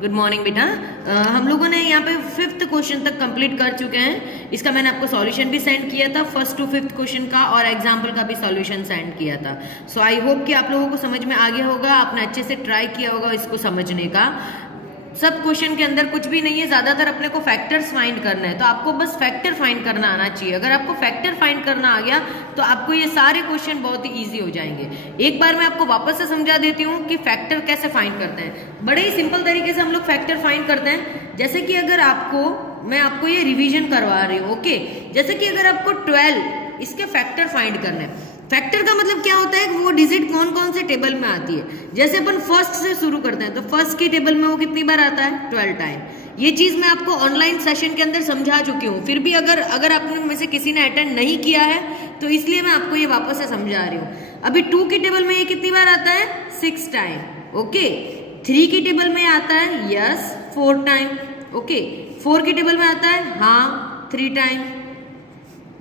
Good morning बेटा। हम लोगों ने यहाँ पे 5th क्वेश्चन तक कंप्लीट कर चुके हैं। इसका मैंने आपको सॉल्यूशन भी सेंड किया था, फर्स्ट टू 5th क्वेश्चन का, और एग्जाम्पल का भी सॉल्यूशन सेंड किया था। सो आई होप कि आप लोगों को समझ में आ गया होगा, आपने अच्छे से ट्राई किया होगा इसको समझने का। सब क्वेश्चन के अंदर कुछ भी नहीं है, ज्यादातर अपने को फैक्टर्स फाइंड करना है, तो आपको बस फैक्टर फाइंड करना आना चाहिए। अगर आपको फैक्टर फाइंड करना आ गया तो आपको ये सारे क्वेश्चन बहुत ही इजी हो जाएंगे। एक बार मैं आपको वापस से समझा देती हूँ कि फैक्टर कैसे फाइंड करते हैं। बड़े ही सिंपल तरीके से हम लोग फैक्टर फाइंड करते हैं। जैसे कि अगर मैं आपको ये रिविजन करवा रही हूँ, ओके। जैसे कि अगर आपको 12 इसके फैक्टर फाइंड करना है, फैक्टर का मतलब क्या होता है कि वो डिजिट कौन कौन से टेबल में आती है। जैसे अपन फर्स्ट से शुरू करते हैं तो फर्स्ट के टेबल में वो कितनी बार आता है, 12 टाइम। ये चीज मैं आपको ऑनलाइन सेशन के अंदर समझा चुकी हूँ, फिर भी अगर आप में से किसी ने अटेंड नहीं किया है तो इसलिए मैं आपको ये वापस से समझा रही हूँ। अभी 2 के टेबल में ये कितनी बार आता है, 6 टाइम, ओके। 3 के टेबल में आता है, यस, 4 टाइम, ओके। 4 के टेबल में आता है, हाँ, 3 टाइम।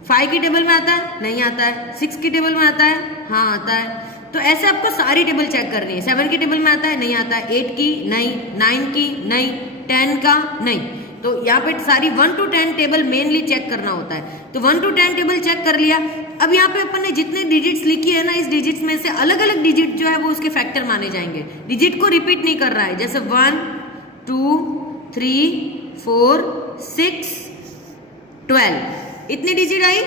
5 की टेबल में आता है, नहीं आता है। 6 की टेबल में आता है, हाँ आता है। तो ऐसे आपको सारी टेबल चेक करनी है। 7 की टेबल में आता है, नहीं आता है। 8 की नहीं, 9 की नहीं, 10 का नहीं। तो यहाँ पे सारी 1 to 10 टेबल मेनली चेक करना होता है। तो 1 to 10 टेबल चेक कर लिया। अब यहाँ पे अपन ने जितने डिजिट्स लिखी है ना, इस डिजिट्स में से अलग अलग डिजिट जो है वो उसके फैक्टर माने जाएंगे। डिजिट को रिपीट नहीं कर रहा है। जैसे 1 2 3 4 6 12 इतनी डिजिट आई।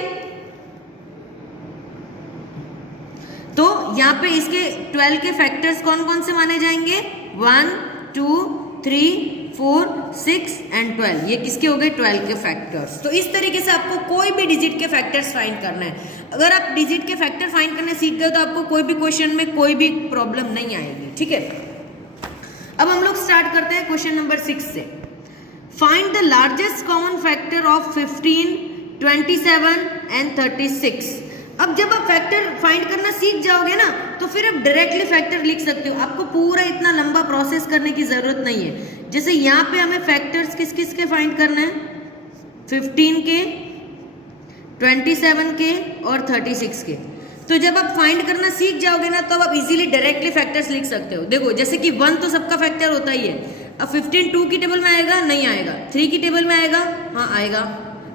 तो यहाँ पे इसके 12 के फैक्टर्स कौन कौन से माने जाएंगे, 1 2 3 4 6 एंड 12। ये किसके हो गए, 12 के फैक्टर्स। तो इस तरीके से आपको कोई भी डिजिट के फैक्टर्स फाइंड करना है। अगर आप डिजिट के फैक्टर फाइंड करने सीख गए तो आपको कोई भी क्वेश्चन में कोई भी प्रॉब्लम नहीं आएगी, ठीक है। अब हम लोग स्टार्ट करते हैं क्वेश्चन नंबर 6 से। Find the largest common factor of 15 27 and 36। अब जब आप फैक्टर फाइंड करना सीख जाओगे ना तो फिर आप डायरेक्टली फैक्टर लिख सकते हो। आपको पूरा इतना लंबा प्रोसेस करने की जरूरत नहीं है। जैसे यहाँ पे हमें फैक्टर्स किस किस के फाइंड करना है, 15 के, 27 के और 36 के। तो जब आप फाइंड करना सीख जाओगे ना तो आप इजीली डायरेक्टली फैक्टर्स लिख सकते हो। देखो जैसे कि 1 तो सबका फैक्टर होता ही है। अब 15 2 की टेबल में आएगा, नहीं आएगा। 3 की टेबल में आएगा, हाँ आएगा।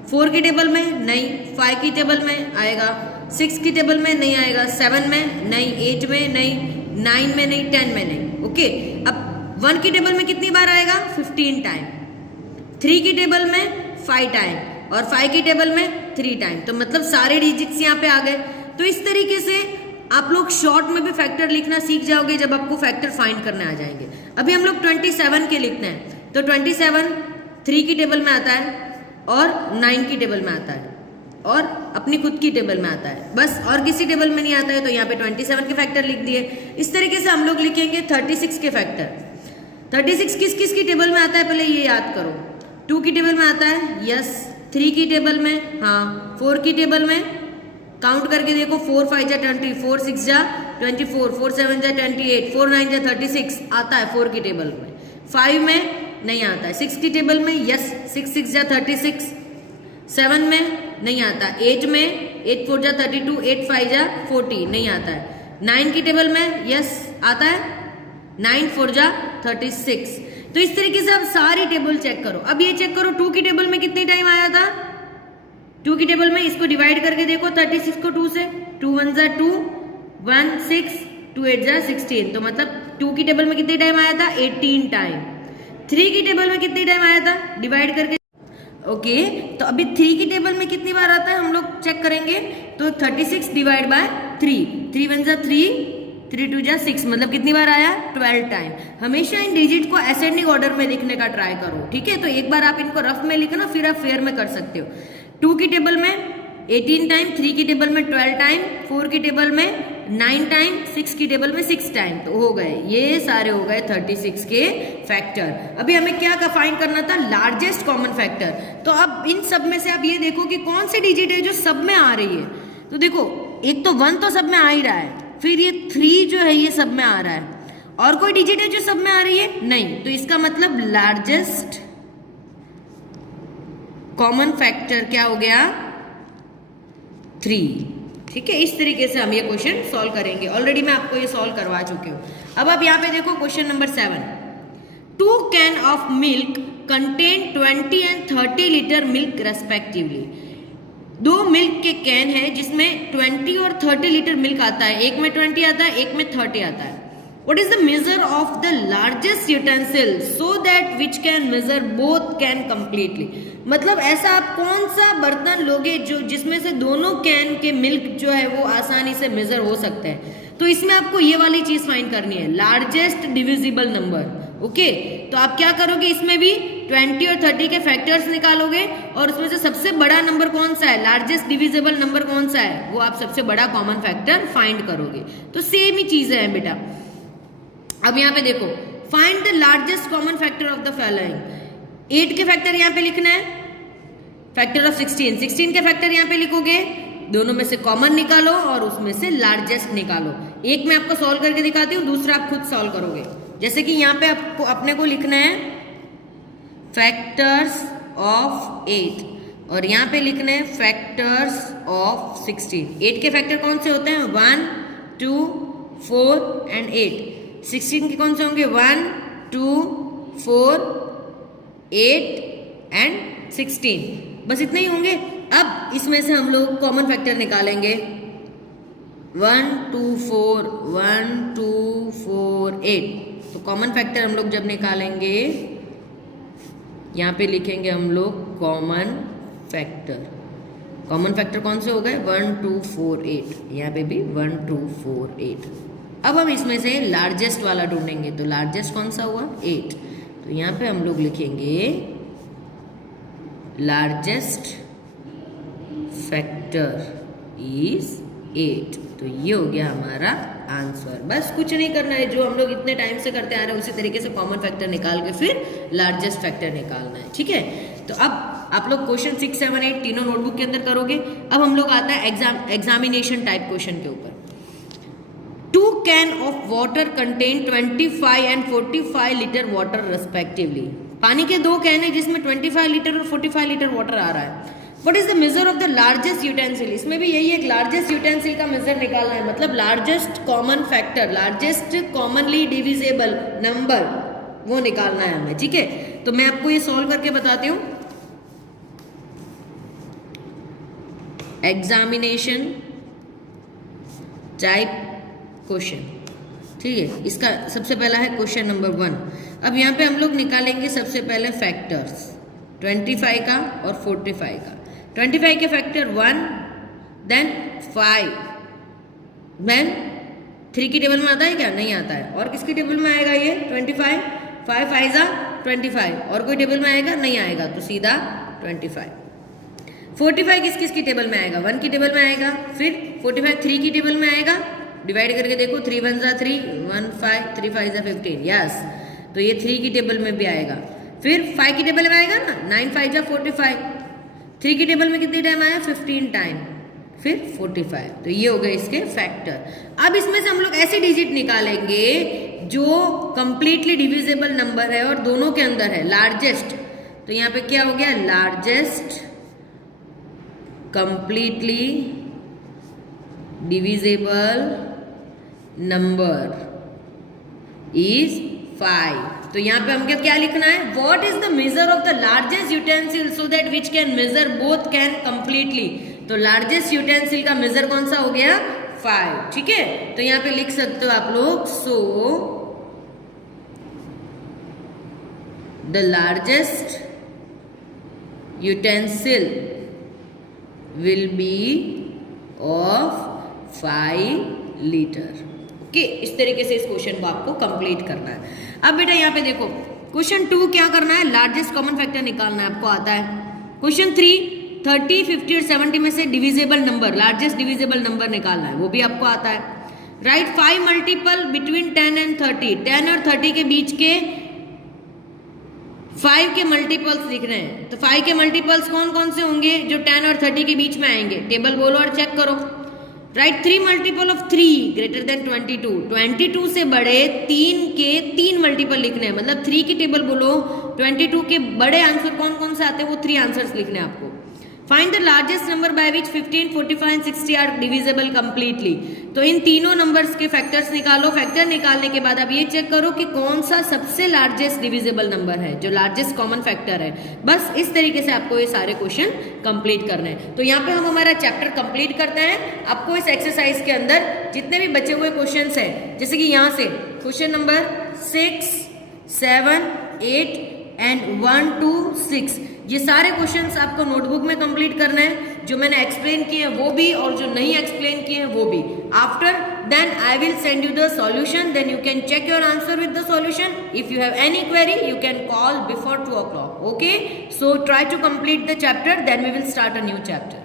4 की टेबल में नहीं, 5 की टेबल में आएगा, 6 की टेबल में नहीं आएगा, 7 में नहीं, 8 में नहीं, 9 में नहीं, 10 में नहीं, ओके। अब 1 की टेबल में कितनी बार आएगा, 15 टाइम। 3 की टेबल में 5 टाइम और 5 की टेबल में 3 टाइम। तो मतलब सारे डिजिट्स यहाँ पे आ गए। तो इस तरीके से आप लोग शॉर्ट में भी फैक्टर लिखना सीख जाओगे जब आपको फैक्टर फाइंड करने आ जाएंगे। अभी हम लोग 27 के लिखते हैं। तो 27 3 की टेबल में आता है और 9 की टेबल में आता है और अपनी खुद की टेबल में आता है, बस और किसी टेबल में नहीं आता है। तो यहाँ पे 27 के फैक्टर लिख दिए। इस तरीके से हम लोग लिखेंगे 36 के फैक्टर। 36 किस किस की टेबल में आता है पहले ये याद करो। 2 की टेबल में आता है, यस। 3 की टेबल में, हाँ। 4 की टेबल में, काउंट करके देखो, 4 5 जा 20, 4 6 जा 24, 4 7 जा 28, 4 9 जा 36 आता है 4 की टेबल में। 5 में नहीं आता है। 6 की टेबल में, यस, 6 6 जा 36। 7 में नहीं आता। 8 में 8 4 जा 32, 8 5 जा 40 नहीं आता है। 9 की टेबल में, यस, आता है, 9 4 जा 36। तो इस तरीके से आप सारी टेबल चेक करो। अब ये चेक करो 2 की टेबल में कितनी टाइम आया था। 2 की टेबल में इसको डिवाइड करके देखो 36 को 2 से, 2 1 जा 2, 1 6, 2 8 जा 16। तो मतलब 2 की टेबल में कितने टाइम आया था, 18 टाइम। 3 की टेबल में कितनी टाइम आया था, डिवाइड करके, ओके। तो अभी 3 की टेबल में कितनी बार आता है हम लोग चेक करेंगे। तो 36 डिवाइड बाय 3, 3 1 जा 3, 3 2 जा 6, मतलब कितनी बार आया, 12 टाइम। हमेशा इन डिजिट को असेंडिंग ऑर्डर में लिखने का ट्राई करो, ठीक है। तो एक बार आप इनको रफ में लिखना, फिर आप फेयर में कर सकते हो। 2 की टेबल में 18 टाइम, 3 की टेबल में 12 टाइम, 4 की टेबल में 9 टाइम, 6 की टेबल में 6 टाइम। तो हो गए, ये सारे हो गए 36 के फैक्टर। अभी हमें क्या का फाइंड करना था, लार्जेस्ट कॉमन फैक्टर। तो अब इन सब में से आप ये देखो कि कौन सी डिजिट है जो सब में आ रही है। तो देखो एक तो 1 तो सब में आ ही रहा है, फिर ये 3 जो है ये सब में आ रहा है, और कोई डिजिट है जो सब में आ रही है, नहीं। तो इसका मतलब लार्जेस्ट कॉमन फैक्टर क्या हो गया, 3, ठीक है। इस तरीके से हम ये क्वेश्चन सॉल्व करेंगे। ऑलरेडी मैं आपको ये सॉल्व करवा चुकी हूँ। अब आप यहाँ पे देखो question number 7। 2 can of milk contain 20 and 30 litre milk respectively. 2 milk के कैन है जिसमें 20 और 30 लीटर मिल्क आता है, एक में 20 आता है, एक में 30 आता है। What is the measure of the largest utensil so that which can measure both can completely? मतलब ऐसा आप कौन सा बर्तन लोगे जो जिसमें से दोनों कैन के मिल्क जो है वो आसानी से मेजर हो सकते हैं। तो इसमें आपको ये वाली चीज फाइंड करनी है, लार्जेस्ट डिविजिबल नंबर। ओके, तो आप क्या करोगे, इसमें भी 20 और 30 के फैक्टर्स निकालोगे और उसमें से सबसे बड़ा नंबर कौन सा है, लार्जेस्ट डिविजिबल नंबर कौन सा है, वो आप सबसे बड़ा कॉमन फैक्टर फाइंड करोगे। तो सेम ही चीजें हैं बेटा। अब यहाँ पे देखो, find the largest common factor of the following. 8 के फैक्टर यहाँ पे लिखना है, फैक्टर ऑफ 16, 16 के फैक्टर यहाँ पे लिखोगे, दोनों में से कॉमन निकालो और उसमें से लार्जेस्ट निकालो। एक मैं आपको सॉल्व करके दिखाती हूँ, दूसरा आप खुद सॉल्व करोगे। जैसे कि यहाँ पे आपको अपने को लिखना है फैक्टर्स ऑफ 8 और यहाँ पे लिखना है फैक्टर्स ऑफ 16। 8 के फैक्टर कौन से होते हैं, 1, 2, 4 एंड 8। 16 के कौन से होंगे, 1, 2, 4, 8 एंड 16, बस इतने ही होंगे। अब इसमें से हम लोग कॉमन फैक्टर निकालेंगे, 1, 2, 4, 1, 2, 4, 8। तो कॉमन फैक्टर हम लोग जब निकालेंगे, यहाँ पे लिखेंगे हम लोग कॉमन फैक्टर। कॉमन फैक्टर कौन से हो गए, 1, 2, 4, 8, यहाँ पे भी 1, 2, 4, 8। अब हम इसमें से लार्जेस्ट वाला ढूंढेंगे, तो लार्जेस्ट कौन सा हुआ, 8। तो यहाँ पे हम लोग लिखेंगे लार्जेस्ट फैक्टर इज 8। तो ये हो गया हमारा आंसर। बस कुछ नहीं करना है, जो हम लोग इतने टाइम से करते आ रहे हैं उसी तरीके से कॉमन फैक्टर निकाल के फिर लार्जेस्ट फैक्टर निकालना है, ठीक है। तो अब आप लोग क्वेश्चन 6, 7, 8 तीनों नोटबुक के अंदर करोगे। अब हम लोग आता है एग्जामिनेशन टाइप क्वेश्चन के ऊपर। 2 can of water contain 25 and 45 litre water respectively. पानी के 2 कैन है जिसमें 25 लीटर और 45 लीटर वाटर आ रहा है। What is the measure of the largest utensil? इसमें भी यही एक लार्जेस्ट यूटेंसिल का मेजर निकालना है, मतलब largest common factor, largest commonly divisible number, वो निकालना है हमें, ठीक है। तो मैं आपको ये सॉल्व करके बताती हूँ। एग्जामिनेशन टाइप क्वेश्चन, ठीक है। इसका सबसे पहला है क्वेश्चन नंबर 1। अब यहाँ पे हम लोग निकालेंगे सबसे पहले फैक्टर्स 25 का और 45 का। 25 के फैक्टर 1, देन 5, देन 3 की टेबल में आता है क्या, नहीं आता है। और किसकी टेबल में आएगा ये 25, 5 5 25, और कोई टेबल में आएगा, नहीं आएगा, तो सीधा 25। 45 किस किस की टेबल में आएगा, 1 की टेबल में आएगा। फिर 45 3 की टेबल में आएगा, डिवाइड करके देखो, 3 1 3, 1 5, 3 5 15, यस, तो ये 3 की टेबल में भी आएगा। फिर 5 की टेबल में आएगा ना, 9 5 45। 3 की टेबल में कितनी टाइम आया, 15 टाइम, फिर 45। तो ये हो गए इसके फैक्टर। अब इसमें से हम लोग ऐसे डिजिट निकालेंगे जो कंप्लीटली डिविजिबल नंबर है और दोनों के अंदर है, लार्जेस्ट। तो यहाँ पे क्या हो गया, largest completely divisible number is 5। तो यहाँ पे हमको क्या लिखना है, what is the measure of the largest utensil so that which can measure both can completely. तो लार्जेस्ट यूटेंसिल का मेजर कौन सा हो गया, 5, ठीक है। तो यहाँ पे लिख सकते हो आप लोग, so the largest utensil will be of 5 litre. Okay, इस तरीके से इस क्वेश्चन को आपको कंप्लीट करना है। अब बेटा यहाँ पे देखो, क्वेश्चन 2 क्या करना है, लार्जेस्ट कॉमन फैक्टर निकालना है, आपको आता है। क्वेश्चन 3 30, 50 और 70 में से divisible number, largest divisible number निकालना है, वो भी आपको आता है। राइट 5 मल्टीपल बिटवीन 10 एंड 30, 10 और 30 के बीच के 5 के मल्टीपल्स लिख रहे हैं। तो 5 के मल्टीपल्स कौन कौन से होंगे जो 10 और 30 के बीच में आएंगे, टेबल बोलो और चेक करो। Right 3 multiple of 3 greater than 22, 22 से बड़े 3 के 3 मल्टीपल लिखने हैं, मतलब 3 की टेबल बोलो, 22 के बड़े आंसर कौन कौन से आते हैं वो 3 आंसर्स लिखने हैं आपको। Find the largest number by which 15, 45 and 60 are divisible completely. तो इन तीनों नंबर्स के फैक्टर्स निकालो। फैक्टर निकालने के बाद आप ये चेक करो कि कौन सा सबसे लार्जेस्ट डिविजिबल नंबर है, जो लार्जेस्ट कॉमन फैक्टर है। बस इस तरीके से आपको ये सारे क्वेश्चन कंप्लीट करने हैं। तो यहाँ पे हम हमारा चैप्टर कंप्लीट करते हैं। आपको इस एक्सरसाइज के अंदर जितने भी बचे हुए क्वेश्चन है, जैसे कि यहाँ से क्वेश्चन नंबर 6, 7, 8 एंड 1 to 6, ये सारे क्वेश्चंस आपको नोटबुक में कंप्लीट करना है। जो मैंने एक्सप्लेन किए हैं वो भी, और जो नहीं एक्सप्लेन किए हैं वो भी। After then I will send you the solution, then you can check your answer with the solution. If you have any query you can call before 2 o'clock. Okay, so try to complete the chapter, then we will start a new chapter.